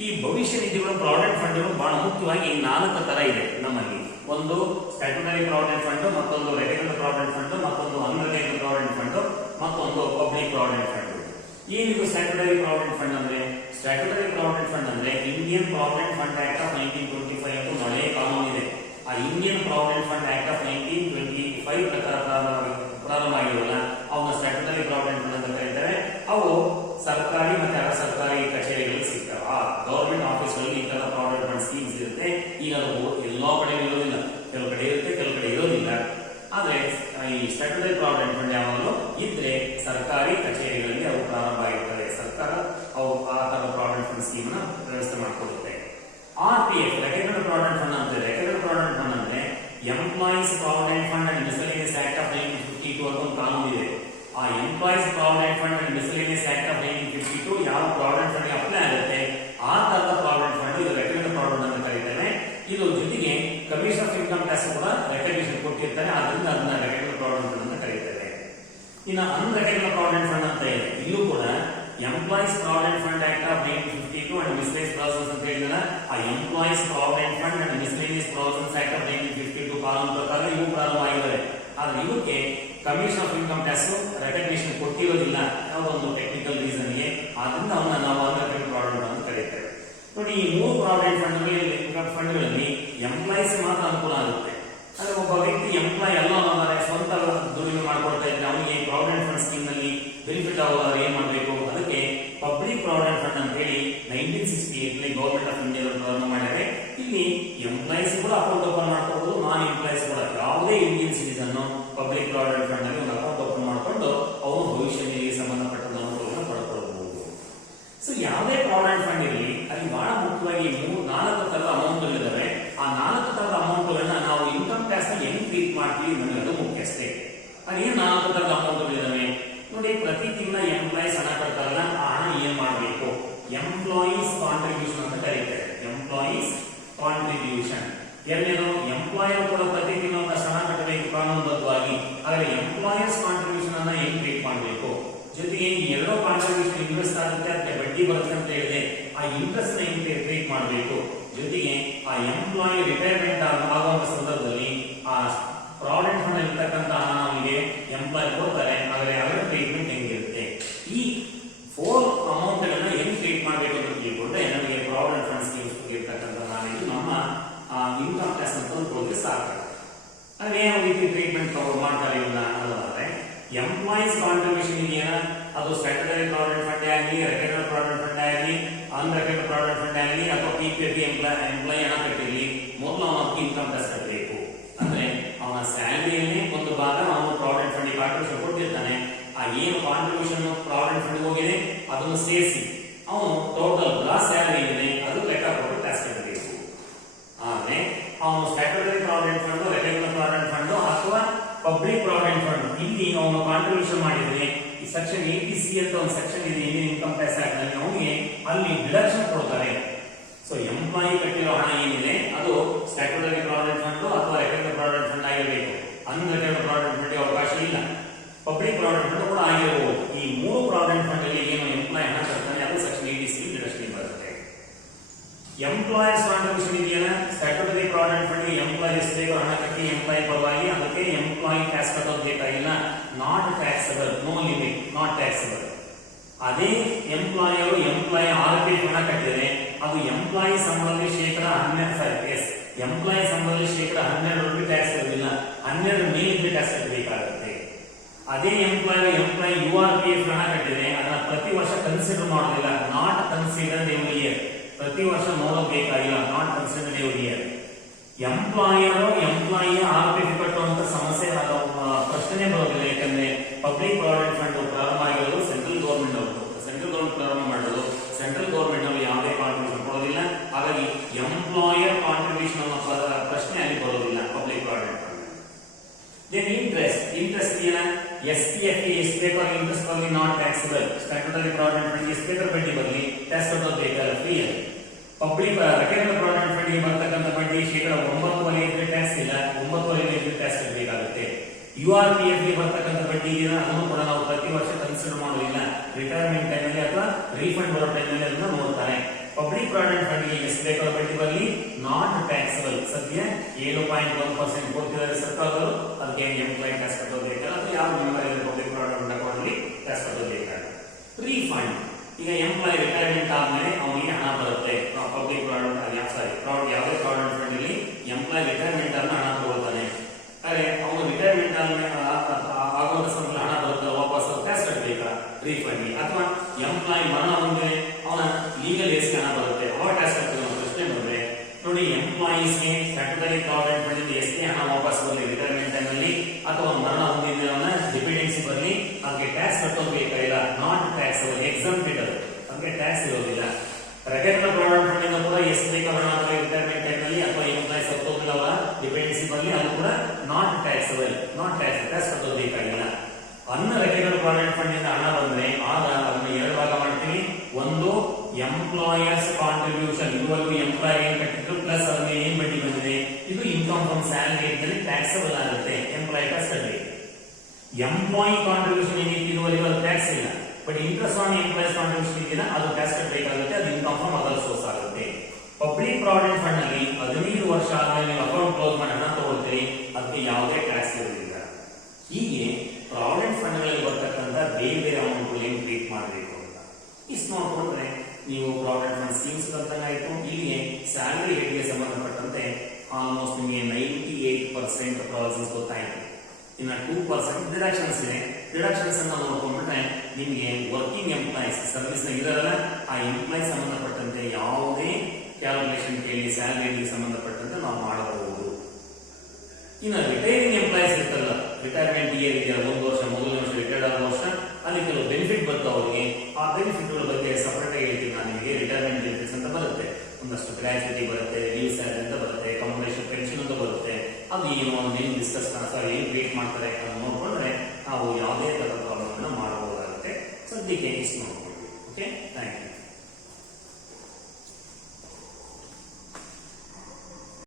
ಈ ಭವಿಷ್ಯ ನಿಧಿಗಳು ಪ್ರಾವಿಡೆಂಟ್ ಫಂಡ್ಗಳು ಬಹಳ ಮುಖ್ಯವಾಗಿ 4 ತರ ಇದೆ ನಮ್ಮಲ್ಲಿ. ಒಂದು ಸ್ಟ್ಯಾಟ್ಯೂಟರಿ ಪ್ರಾವಿಡೆಂಟ್ ಫಂಡ್, ಮತ್ತೊಂದು ರೆಗ್ಯುಲರ್ ಪ್ರಾವಿಡೆಂಟ್ ಫಂಡ್, ಮತ್ತೊಂದು ಅನ್ರೆಗ್ಯುಲರ್ ಪ್ರಾವಿಡೆಂಟ್ ಫಂಡ್, ಮತ್ತೊಂದು ಪಬ್ಲಿಕ್ ಪ್ರಾವಿಡೆಂಟ್ ಫಂಡ್. ಏನಿದು ಸ್ಟ್ಯಾಟ್ಯೂಟರಿ ಪ್ರಾವಿಡೆಂಟ್ ಫಂಡ್ ಅಂದ್ರೆ? ಸ್ಟ್ಯಾಟ್ಯೂಟರಿ ಪ್ರಾವಿಡೆಂಟ್ ಫಂಡ್ ಅಂದ್ರೆ Indian provident fund act of 1925 ಅಂತ ಹಳೆಯ ಕಾನೂನು ಇದೆ. ಆ Indian provident fund act of 1925 ಪ್ರಕಾರ ಪ್ರಾರಂಭ ಆಗಿರೋಲ್ಲ, ಅವನ್ನ ಸ್ಟ್ಯಾಟ್ಯೂಟರಿ ಪ್ರಾವಿಡೆಂಟ್ ಫಂಡ್ ಅಂತ ಕರೀತಾರೆ. ಅವು ಸರ್ಕಾರಿ ಮತ್ತೆ ಅರ ಸರ್ಕಾರಿ ಕಚೇರಿಗಳಿಗೆ ಸಿಗ್ತವೆ. ಆ ಗವರ್ಮೆಂಟ್ ಆಫೀಸ್ ಗಳಲ್ಲಿ ಈ ತರ ಪ್ರಾವಿಡೆಂಟ್ ಫಂಡ್ ಸ್ಕೀಮ್ಸ್ ಇರುತ್ತೆ. ಈಗ ಅದು ಎಲ್ಲಾ ಕಡೆ ಇರೋದಿಲ್ಲ, ಕೆಲವು ಕಡೆ ಇರುತ್ತೆ, ಕೆಲವು ಕಡೆ ಇರೋದಿಲ್ಲ. ಆದ್ರೆ ಈ ಸ್ಟ್ಯಾಟ್ಯೂಟರಿ ಪ್ರಾವಿಡೆಂಟ್ ಫಂಡ್ ಯಾವಾಗಲೂ ಇದ್ರೆ ಸರ್ಕಾರಿ ಕಚೇರಿಗಳಲ್ಲಿ ಅವು ಪ್ರಾರಂಭ ಆಗಿರ್ತವೆ. ಸರ್ಕಾರ ಅವು ಆ ತರ ಪ್ರಾವಿಡೆಂಟ್ ಫಂಡ್ ಸ್ಕೀಮ್ ನ ವ್ಯವಸ್ಥೆ ಮಾಡಿಕೊಳ್ಳುತ್ತೆ. RPF ರೆಗ್ಯುಲರ್ ಪ್ರಾವಿಡೆಂಟ್ ಫಂಡ್ ಅಂತ. ರೆಗ್ಯುಲರ್ ಪ್ರಾವಿಡೆಂಟ್ ಫಂಡ್ ಅಂದ್ರೆ employees provident fund and miscellaneous act of 1952 ಅಂತ ಒಂದು ಕಾನೂನು ಇದೆ. ಆ employees provident fund and miscellaneous act of 1952 ಯಾವ ಪ್ರಾವಿಡೆಂಟ್ ಫಂಡ್ ಗೆ ಅಪ್ಲೈ ಆಗುತ್ತೆ ಆ ತರದ ಪ್ರಾವಿಡೆಂಟ್ ಫಂಡ್ ಇದು ರೆಗ್ಯುಲರ್ ಪ್ರಾವಿಡೆಂಟ್ ಅಂತ ಕರೀತೇವೆ. ಇದು ಜೊತೆಗೆ ಕಮಿಷನ್ ಆಫ್ ಇನ್ಕಮ್ ಟ್ಯಾಕ್ಸ್ ಕೂಡ ರೆಕಗ್ನಿಷನ್ ಕೊಟ್ಟಿರ್ತಾರೆ, ಅದರಿಂದ ಅದನ್ನ ರೆಗ್ಯುಲರ್ ಪ್ರಾವಿಡೆಂಟ್ ಫಂಡ್ ಅಂತ ಕರೀತೇವೆ. ಇನ್ನು ಅನ್ರೆಗ್ಯುಲರ್ ಪ್ರಾವಿಡೆಂಟ್ ಫಂಡ್ ಅಂತ ಇದೆ. ಇಲ್ಲೂ ಕೂಡ employees provident fund act of 1952 and miscellaneous provisions ಅಂತ ಹೇಳಿದ್ರೆ ಆ employees provident fund and miscellaneous provisions act of 1952 ಕಾನೂನು ಪ್ರಕಾರ ಇವು ಪ್ರಾರಂಭ ಆಗಿವೆ. ಆದ್ರೆ ಇವಕ್ಕೆ commission of income tax recognition ಕೊಟ್ಟಿರೋದಿಲ್ಲ, ಯಾವುದೋ ಒಂದು ಟೆಕ್ನಿಕಲ್ ರೀಸನ್ ಗೆ. ಆದ್ರಿಂದ ಅವನ್ನ ನಾವು ಅನ್ರೆಗ್ಯುಲರ್ ಪ್ರಾವಿಡೆಂಟ್ ಅಂತ ಕರೀತೇವೆ. ನೋಡಿ, ಈ 3 ಪ್ರಾವಿಡೆಂಟ್ ಫಂಡ್ಗಳಲ್ಲಿ ಎಂಪ್ಲಾಯೀಸ್ ಮಾತ್ರ ಅನುಕೂಲ ಆಗುತ್ತೆ. ಅಂದ್ರೆ ಒಬ್ಬ ವ್ಯಕ್ತಿ ಎಂಪ್ಲಾಯ್ ಎಲ್ಲ ಸ್ವಂತ ದುಡಿಮೆ ಮಾಡ್ಕೊಳ್ತಾ ಇದ್ರೆ ಅವನಿಗೆ ಪ್ರಾವಿಡೆಂಟ್ ಫಂಡ್ ಸ್ಕೀಮ್ ನಲ್ಲಿ ಬೆನಿಫಿಟ್ ಆಗೋದಾದ್ರೆ ಏನ್ ಮಾಡಬೇಕು? ಅದಕ್ಕೆ ಪಬ್ಲಿಕ್ ಪ್ರಾವಿಡೆಂಟ್ ಫಂಡ್ ಅಂತ ಹೇಳಿ 1968 ಗವರ್ಮೆಂಟ್ ಆಫ್ ಇಂಡಿಯಾ ಪ್ರಾರಂಭ ಮಾಡಿದರೆ ಇಲ್ಲಿ ಎಂಪ್ಲಾಯೀಸ್ ಕೂಡ ಅಕೌಂಟ್ ಓಪನ್ ಮಾಡ್ಕೋಬಹುದು, ನಾನ್ ಎಂಪ್ಲಾಯೀಸ್ ಕೂಡ ಯಾವುದೇ Indian citizen public provident fund ನಲ್ಲಿ ಒಂದು ಅಕೌಂಟ್ ಓಪನ್ ಮಾಡಿಕೊಂಡು ಅವನು ಭವಿಷ್ಯ ನಿಧಿಗೆ ಸಂಬಂಧಪಟ್ಟ ಅನುಕೂಲವನ್ನು ಪಡ್ಕೊಳ್ಬಹುದು. ಸೊ ಯಾವುದೇ ಪ್ರಾವಿಡೆಂಟ್ ಫಂಡ್ ಇರಲಿ ಅಲ್ಲಿ ಬಹಳ ಮುಖ್ಯವಾಗಿ 4 ತರದ ಅಮೌಂಟ್ ಗಳಿದಾವೆ. ಆ 4 ತರದ ಅಮೌಂಟ್ ಗಳನ್ನ ನಾವು ಇನ್ಕಮ್ ಟ್ಯಾಕ್ಸ್ ನ ಹೆಂಗ್ ಟ್ರೀಟ್ ಮಾಡ್ತೀವಿ ಅನ್ನೋದು ಮುಖ್ಯ ಅಷ್ಟೇ. ಅದೇನು 4 ತರದ ಅಮೌಂಟ್ ಗಳಿದಾವೆ ನೋಡಿ. ಪ್ರತಿ ತಿಂಗಳ ಎಂಪ್ಲಾಯೀಸ್ ಹಣ ಕಟ್ತಾರಲ್ಲ, ಆ ಹಣ ಏನ್ ಮಾಡಬೇಕು? ಎಂಪ್ಲಾಯೀಸ್ ಕಾಂಟ್ರಿಬ್ಯೂಷನ್ ಅಂತ ಕರೀತಾರೆ. Employees contribution. ಎರಡನೇದು ಎಂಪ್ಲಾಯರ್ ಕೂಡ ಪ್ರತಿ ತಿಂಗಳು ಹಣ ಕಟ್ಟಬೇಕು ಕಾನೂನುಬದ್ಧವಾಗಿ. ಆದರೆ ಎಂಪ್ಲಾಯರ್ಸ್ ಕಾಂಟ್ರಿಬ್ಯೂಷನ್ ಅನ್ನ ಹೆಂಗ್ ಟ್ರೀಟ್ ಮಾಡಬೇಕು? ಜೊತೆಗೆ ಈ 2 ಕಾಂಟ್ರಿಬ್ಯೂಷನ್ ಇನ್ವೆಸ್ಟ್ ಆಗುತ್ತೆ, ಅದಕ್ಕೆ ಬಡ್ಡಿ ಬರುತ್ತೆ ಅಂತ ಹೇಳಿದೆ. ಆ ಇಂಟ್ರೆಸ್ಟ್ ನ ಹೆಂಗ್ ಟ್ರೀಟ್ ಮಾಡಬೇಕು? ಜೊತೆಗೆ ಆ ಎಂಪ್ಲಾಯಿ ರಿಟೈರ್ಮೆಂಟ್ ಆಗುವಂತ ಸಂದರ್ಭದಲ್ಲಿ ಆ ಪ್ರಾವಿಡೆಂಟ್ ಫಂಡ್ ಇರ್ತಕ್ಕಂಥ ಹಣ ಅವನಿಗೆ ಎಂಪ್ಲಾಯ್ ಕೊಡ್ತಾರೆ, ಆದರೆ ಅವರ ಟ್ರೀಟ್ಮೆಂಟ್ ಹೆಂಗಿರುತ್ತೆ? ಈ 4 ಅಮೌಂಟ್ ಗಳನ್ನ ಹೆಂಗ್ ಟ್ರೀಟ್ ಮಾಡಬೇಕು ಅಂತ ತಿಳ್ಕೊಂಡ್ರೆ ನಮಗೆ ಪ್ರಾವಿಡೆಂಟ್ ಫಂಡ್ ಸ್ಕೀಮ್ಸ್ ಬಗ್ಗೆ ಇರ್ತಕ್ಕಂಥ ನಾಲೆಜ್ ನಮ್ಮ ಇನ್ಕಮ್ ಟ್ಯಾಕ್ಸ್ ಅಂತ ಪ್ರೋಗ್ರೆಸ್ ಆಗ್ತದೆ. ಅದೇ ಯಾವ ರೀತಿ ಟ್ರೀಟ್ಮೆಂಟ್ ಮಾಡ್ತಾರೆ ಇವನ್ನ ಅನ್ನೋದಾದ್ರೆ ಎಂಪ್ಲಾಯೀಸ್ ಕಾಂಟ್ರಿಬ್ಯೂಷನ್ ಇದೆಯಲ್ಲ, ಅದು ಸ್ಟ್ಯಾಟ್ಯೂಟರಿ ಪ್ರಾವಿಡೆಂಟ್ ಫಂಡ್ ಆಗಲಿ, ರೆಗ್ಯುಲರ್ ಪ್ರಾವಿಡೆಂಟ್ ಫಂಡ್ ಆಗಲಿ, ಅನ್ರೆಗ್ಯುಲರ್ ಪ್ರಾವಿಡೆಂಟ್ ಫಂಡ್ ಆಗಲಿ ಅಥವಾ PPF ಎಂಪ್ಲಾಯ್ ಹಣ ಕಟ್ಟಿರಲಿ, ಮೊದಲು ಅವನ ಇನ್ಕಮ್ ಟ್ಯಾಕ್ಸ್ ಕಟ್ಟಬೇಕು. ಅಂದ್ರೆ ಅವನ ಸ್ಯಾಲರಿಯನ್ನೇ ಒಂದು ಭಾಗ ಅವನು ಪ್ರಾವಿಡೆಂಟ್ ಫಂಡ್ ಕಾಂಟ್ರಿಬ್ಯೂಷನ್ ಕೊಟ್ಟಿರ್ತಾನೆ. ಆ ಏನು ಕಾಂಟ್ರಿಬ್ಯೂಷನ್ ಪ್ರಾವಿಡೆಂಟ್ ಫಂಡ್ ಹೋಗಿದೆ ಅದನ್ನು ಸೇರಿಸಿ ಅವನು ಟೋಟಲ್ ಗ್ರಾಸ್ ಸ್ಯಾಲರಿ ಏನಿದೆ ಅದು ಲೆಕ್ಕ ಕೊಟ್ಟು ಟ್ಯಾಕ್ಸ್ ಕಟ್ಟಬೇಕು. ಆದ್ರೆ ಅವನು statutory provident fund, regular provident fund ಅಥವಾ ಪಬ್ಲಿಕ್ ಪ್ರಾವಿಡೆಂಟ್ ಫಂಡ್ ಇಲ್ಲಿ ಅವನು ಕಾಂಟ್ರಿಬ್ಯೂಷನ್ ಮಾಡಿದ್ರೆ ಈ ಸೆಕ್ಷನ್ 80C ಅಂತ ಒಂದು ಸೆಕ್ಷನ್ ಇದೆ ಇಂಡಿಯನ್ ಇನ್ಕಮ್ ಟ್ಯಾಕ್ಸ್ ಆಕ್ಟ್ ನಲ್ಲಿ, ಅವನಿಗೆ ಅಲ್ಲಿ ಡಿಡಕ್ಷನ್ ಕೊಡ್ತಾರೆ. ಸೊ ಎಂಪ್ಲಾಯಿ ಕಟ್ಟಿರೋ ಹಣ ಏನಿದೆ ಅದು ಸ್ಟ್ಯಾಟ್ಯೂಟರಿ ಪ್ರಾವಿಡೆಂಟ್ ಫಂಡ್ ಅಥವಾ ರೆಗ್ಯುಲರ್ ಪ್ರಾವಿಡೆಂಟ್ ಫಂಡ್ ಆಗಿರಬೇಕು. ಅನ್ರೆಗ್ಯುಲರ್ ಪ್ರಾವಿಡೆಂಟ್ ಫಂಡ್ ಅವಕಾಶ ಇಲ್ಲ. Public provident fund provident fund employee ಎಷ್ಟು ಬೇಕೋ ಹಣ ಕಟ್ಟಿ ಎಂಪ್ಲಾಯ್ ಪರವಾಗಿ ಅದಕ್ಕೆ ಎಂಪ್ಲಾಯ್ ಟ್ಯಾಕ್ಸ್ ಕಟ್ಟೋದು ಬೇಕಾಗಿಲ್ಲ. Not taxable, no limit, not taxable. ಅದೇ ಎಂಪ್ಲಾಯರು ಎಂಪ್ಲಾಯ್ RPF ಹಣ ಕಟ್ಟಿದರೆ ಅದು ಎಂಪ್ಲಾಯಿ ಸಂಬಳದಲ್ಲಿ ಶೇಕಡ 12 ಎಂಪ್ಲಾಯಿ ಸಂಬಳದಲ್ಲಿ ಶೇಕಡ 12 ಟ್ಯಾಕ್ಸ್ ಇರೋದಿಲ್ಲ, 12 ಮೇಲೆ ಟ್ಯಾಕ್ಸ್ ಕಟ್ಟಬೇಕಾಗುತ್ತೆ. ಅದೇ ಎಂಪ್ಲಾಯ್ URPF ಹಣ ಕಟ್ಟಿದರೆ ಅದನ್ನ ಪ್ರತಿ ವರ್ಷ ಕನ್ಸಿಡರ್ ಮಾಡೋದಿಲ್ಲ, ನಾಟ್ ಕನ್ಸಿಡರ್ಡ್ ಎವ್ರಿ ಇಯರ್, ಪ್ರತಿ ವರ್ಷ ನೋಡಬೇಕಾಗಿಲ್ಲ, ನಾಟ್ ಕನ್ಸಿಡರ್ಡ್ ಎವ್ರಿ ಇಯರ್. ಎಂಪ್ಲಾಯರು ಎಂಪ್ಲಾಯಿ RPF ಕಟ್ಟುವಂತ ಸಮಸ್ಯೆ ಪ್ರಶ್ನೆ ಬರೋದಿಲ್ಲ. ಯಾಕಂದ್ರೆ ಪಬ್ಲಿಕ್ ಪ್ರಾವಿಡೆಂಟ್ ಫಂಡ್ ಪ್ರಾರಂಭ ಆಗಿರೋದು ಸೆಂಟ್ರಲ್ ಗೌರ್ಮೆಂಟ್ ಅವರು, ಸೆಂಟ್ರಲ್ ಗೌರ್ಮೆಂಟ್ ಪ್ರಾರಂಭ ಮಾಡೋದು, ಸೆಂಟ್ರಲ್ ಗೌರ್ಮೆಂಟ್ ಅವರು ಯಾವುದೇ ಕಾಂಟ್ರಿಬ್ಯೂಷನ್ ಕೊಡೋದಿಲ್ಲ. ಹಾಗಾಗಿ ಎಂಪ್ಲಾಯರ್ ಕಾಂಟ್ರಿಬ್ಯೂಷನ್ ಅನ್ನೋ ಪ್ರಶ್ನೆ ಅಲ್ಲಿ ಬರೋದಿಲ್ಲ public provident fund. Then interest ಏನ SPF ಎಷ್ಟು ಬೇಕಾದ್ರೆ ಇಂಟ್ರೆಸ್ಟ್ ಬರಲಿ, not taxable. Statutory provident fund ಎಷ್ಟು ಬೇಕಾದ್ರೆ ಬಡ್ಡಿ ಬರಲಿ, ಟ್ಯಾಕ್ಸ್ ಕಟ್ಟೋದು ಬೇಕಲ್ಲ, ಫ್ರೀ ಅಲ್ಲಿ. ಪಬ್ಲಿಕ್ ರೆಕಗ್ನೈಸ್ಡ್ ಪ್ರಾವಿಡೆಂಟ್ ಫಂಡ್ ಗೆ ಬರ್ತಕ್ಕಂಥ ಬಡ್ಡಿ ಶೇಕಡ 9.5 ಇದ್ರೆ ಟ್ಯಾಕ್ಸ್ ಇಲ್ಲ, 9.5 ಇದ್ರೆ ಟ್ಯಾಕ್ಸ್ ಕಟ್ಟಬೇಕಾಗುತ್ತೆ. URPF ಗೆ ಬರ್ತಕ್ಕಂಥ ಬಡ್ಡಿ ಅದನ್ನು ಕೂಡ ನಾವು ಪ್ರತಿ ವರ್ಷ ಕನ್ಸಿಡರ್ ಮಾಡೋದಿಲ್ಲ, ರಿಟೈರ್ಮೆಂಟ್ ಟೈಮಲ್ಲಿ ಅಥವಾ ರೀಫಂಡ್ ಬರೋ ಟೈಮಲ್ಲಿ ಅದನ್ನ ನೋಡ್ತಾರೆ. ಪಬ್ಲಿಕ್ ಪ್ರಾವಿಡೆಂಟ್ ಫಂಡ್ ಗೆ ಎಷ್ಟು ಬೇಕಾದ್ರೂ ಬಡ್ಡಿ ಬರಲಿ, ನಾಟ್ ಟ್ಯಾಕ್ಸಬಲ್. ಸದ್ಯ 7.1% ಕೊಡ್ತಿದ್ದಾರೆ ಸರ್ಕಾರದವರು, ಅದಕ್ಕೆ ಎಂಪ್ಲಾಯ್ ಟ್ಯಾಕ್ಸ್ ಕಟ್ಟೋದು ಬೇಕಲ್ಲ, ಅದು ಯಾವ ಮೆಂಬರ್ ಇದೆ ಪಬ್ಲಿಕ್ ಪ್ರಾವಿಡೆಂಟ್ ಅಕೌಂಟ್ ಟ್ಯಾಕ್ಸ್ ಕಟ್ಟೋದು ಬೇಕಾಗುತ್ತೆ. ರೀಫಂಡ್ ಈಗ ಎಂಪ್ಲಾಯ್ ರಿಟೈರ್ಮೆಂಟ್ ಆದ್ಮೇಲೆ ಅವನಿಗೆ ಹಣ ಬರುತ್ತೆ. ಪಬ್ಲಿಕ್ ಪ್ರಾವಿಡೆಂಟ್ ಯಾವುದೇ ಪ್ರಾವಿಡೆಂಟ್ ಫಂಡ್ ಅಲ್ಲಿ ಎಂಪ್ಲಾಯ್ ರಿಟೈರ್ಮೆಂಟ್ ಆದ್ಮೇಲೆ ಹಣ ತಗೊಳ್ತಾನೆ. ಹಾಗೆ ಅವನು ರಿಟೈರ್ಮೆಂಟ್ ಆದ್ಮೇಲೆ ಆಗುವಂತ ಸಂಬಳ ಹಣ ಬರುತ್ತೆ, ವಾಪಸ್ ಟ್ಯಾಕ್ಸ್ ಕಟ್ಟಬೇಕಾ ರೀಫಂಡ್. ಅಥವಾ ಎಂಪ್ಲಾಯ್ ಮರಣ ಹೊಂದಿದ್ರೆ ಅವನ ಲೀಗಲ್ ಏಜ್ಗೆ ಹಣ ಬರುತ್ತೆ, ಅವಾಗ ಟ್ಯಾಕ್ಸ್ ಕಟ್ಟಬೇಕು ಅನ್ನೋ ಪ್ರಶ್ನೆ ಬಂದ್ರೆ ನೋಡಿ, ಎಂಪ್ಲಾಯೀಸ್ಗೆ ಸ್ಟ್ಯಾಟ್ಯೂಟರಿ ಪ್ರಾವಿಡೆಂಟ್ ಫಂಡ್ ಇಂದ ಎಷ್ಟೇ ಹಣ ವಾಪಸ್ ಬರಲಿ ರಿಟೈರ್ಮೆಂಟ್ ಟೈಮಲ್ಲಿ, ಅಥವಾ ಮರಣ ಹೊಂದಿದ್ರೆ ಅವನ ಡಿಪೆಂಡೆನ್ಸಿ ಬರಲಿ, ಅದಕ್ಕೆ ಟ್ಯಾಕ್ಸ್ ಕಟ್ಟೋದು ಬೇಕಾಗಿಲ್ಲ, ನಾಟ್ ಟ್ಯಾಕ್ಸಬಲ್, ಎಕ್ಸಂಪ್ಟೆಡ್, ಅದಕ್ಕೆ ಟ್ಯಾಕ್ಸ್ ಇರೋದಿಲ್ಲ. ರೆಕಗ್ನೈಸ್ಡ್ ಪ್ರಾವಿಡೆಂಟ್ ಫಂಡ್ ಇಂದ ಕೂಡ ಎಷ್ಟು ಬೇಕಾದ ಹಣ ರಿಟೈರ್ಮೆಂಟ್ ಟೈಮಲ್ಲಿ ಅಥವಾ ಎಂಪ್ಲಾಯ್ ಸತ್ತೋಗಿಲ್ಲ ಅವರ ಡಿಪೆಂಡೆನ್ಸಿ ಬರಲಿ, ಅದು ಕೂಡ ನಾಟ್ ಟ್ಯಾಕ್ಸಬಲ್, ನಾಟ್ ಟ್ಯಾಕ್ಸ್ ಕಟ್ಟೋದು ಬೇಕಾಗಿಲ್ಲ. ಅನ್ರೆಕಗ್ನೈಸ್ಡ್ ಪ್ರಾವಿಡೆಂಟ್ ಫಂಡ್ ಇಂದ ಹಣ ಬಂದ್ರೆ ಆಗ ಅದನ್ನ ಎರಡು ಭಾಗ ಮಾಡ್ತೀವಿ. ಒಂದು ಎಂಪ್ಲಾಯರ್ಸ್ ಕಾಂಟ್ರಿಬ್ಯೂಷನ್, ಇದುವರೆಗೂ ಎಂಪ್ಲಾಯ್ ಏನ್ ಕಟ್ಟಿದ್ರು ಪ್ಲಸ್ ಅದ್ರ ಮೇಲೆ ಏನ್ ಬಡ್ಡಿ ಬಂದಿದೆ, ಇದು ಇನ್ಕಮ್ ಫ್ರಮ್ ಸ್ಯಾಲರಿ ಟ್ಯಾಕ್ಸಬಲ್ ಆಗುತ್ತೆ, ಎಂಪ್ಲಾಯ್ ಟ್ಯಾಕ್ಸ್ ಕಟ್ಟಬೇಕು. ಎಂಪ್ಲಾಯಿ ಕಾಂಟ್ರಿಬ್ಯೂಷನ್ ಏನಿತ್ತು ಇದುವರೆಗೂ ಅದು ಟ್ಯಾಕ್ಸ್ ಇಲ್ಲ, but interest on employees contribution ಇದೆಯಲ್ಲ ಅದು ಟ್ಯಾಕ್ಸ್ ಕಟ್ಟಬೇಕಾಗುತ್ತೆ, ಅದು ಇನ್ಕಮ್ ಫ್ರಮ್ ಅದರ್ ಸೋರ್ಸ್ ಆಗುತ್ತೆ. ಪಬ್ಲಿಕ್ ಪ್ರಾವಿಡೆಂಟ್ ಫಂಡ್ ಅಲ್ಲಿ 15 ವರ್ಷ ಆದ್ಮೇಲೆ ನೀವು ಅಕೌಂಟ್ ಕ್ಲೋಸ್ ಮಾಡಿ ಹಣ ತಗೊಳ್ತೀರಿ, ಅದಕ್ಕೆ ಯಾವುದೇ ಟ್ಯಾಕ್ಸ್ ಇರುವುದಿಲ್ಲ. ಹೀಗೆ ಪ್ರಾವಿಡೆಂಟ್ ಫಂಡ್ ಗಳಲ್ಲಿ ಬರ್ತಕ್ಕಂಥ ಬೇರೆ ಬೇರೆ ಅಮೌಂಟ್ ಏನು ಟ್ರೀಟ್ ಮಾಡಬೇಕು ಅಂತ ಇಷ್ಟು ನೋಡ್ಕೊಂಡ್ರೆ ನೀವು ಪ್ರಾವಿಡೆಂಟ್ ಫಂಡ್ ಸ್ಕೀಮ್ಸ್ ಆಯ್ತು. ಇಲ್ಲಿಗೆ ಸ್ಯಾಲರಿ ಹೆಡ್ಗೆ ಸಂಬಂಧಪಟ್ಟಂತೆ ಆಲ್ಮೋಸ್ಟ್ ನಿಮಗೆ 98% ಪ್ರಾವಿಷನ್ಸ್ ಗೊತ್ತಾಯಿತು. ಇನ್ನು 2% ಡಿಡಕ್ಷನ್ಸ್ ಇದೆ. ಡಿಡಕ್ಷನ್ಸ್ ಅನ್ನು ನೋಡ್ಕೊಂಡ್ಬಿಟ್ರೆ ನಿಮಗೆ ವರ್ಕಿಂಗ್ ಎಂಪ್ಲಾಯೀಸ್ ಸರ್ವಿಸ್ ನ ಇರಲ್ಲ, ಆ ಎಂಪ್ಲಾಯ್ ಸಂಬಂಧಪಟ್ಟಂತೆ ಯಾವುದೇ ಕ್ಯಾಲ್ಕುಲೇಷನ್ ಕೇಳಿ ಸ್ಯಾಲರಿಗೆ ಸಂಬಂಧಪಟ್ಟಂತೆ ನಾವು ಮಾಡಬಹುದು. ಇನ್ನು ರಿಟೈರಿಂಗ್ ಎಂಪ್ಲಾಯೀಸ್ ಇರ್ತಲ್ಲ, ರಿಟೈರ್ಮೆಂಟ್ ಇಯರ್ ಇದೆಯಾ, 1 ವರ್ಷ, ಮೊದಲನೇ ವರ್ಷ ರಿಟೈರ್ಡ್ ಆದ ವರ್ಷ, ಅಲ್ಲಿ ಕೆಲವು ಬೆನಿಫಿಟ್ ಬರ್ತವೆ ಅವರಿಗೆ. ಆ ಬೆನಿಫಿಟ್ ಗಳ ಬಗ್ಗೆ ಸಪರೇಟ್ ಆಗಿ ಹೇಳ್ತೀನಿ ನಾನು ನಿಮಗೆ. ರಿಟೈರ್ಮೆಂಟ್ ಬೆನಿಫಿಟ್ಸ್ ಅಂತ ಬರುತ್ತೆ, ಒಂದಷ್ಟು ಗ್ರಾಚ್ಯುಟಿ ಬರುತ್ತೆ, ಲೀವ್ ಸ್ಯಾಲರಿ ಅಂತ ಬರುತ್ತೆ, ಕಂಪಲ್ಸರಿ ಪೆನ್ಷನ್ ಅಂತ ಬರುತ್ತೆ. ಅದು ಏನು ಡಿಸ್ಕಸ್ ಏನ್ ಕ್ರಿಯೇಟ್ ಮಾಡ್ತಾರೆ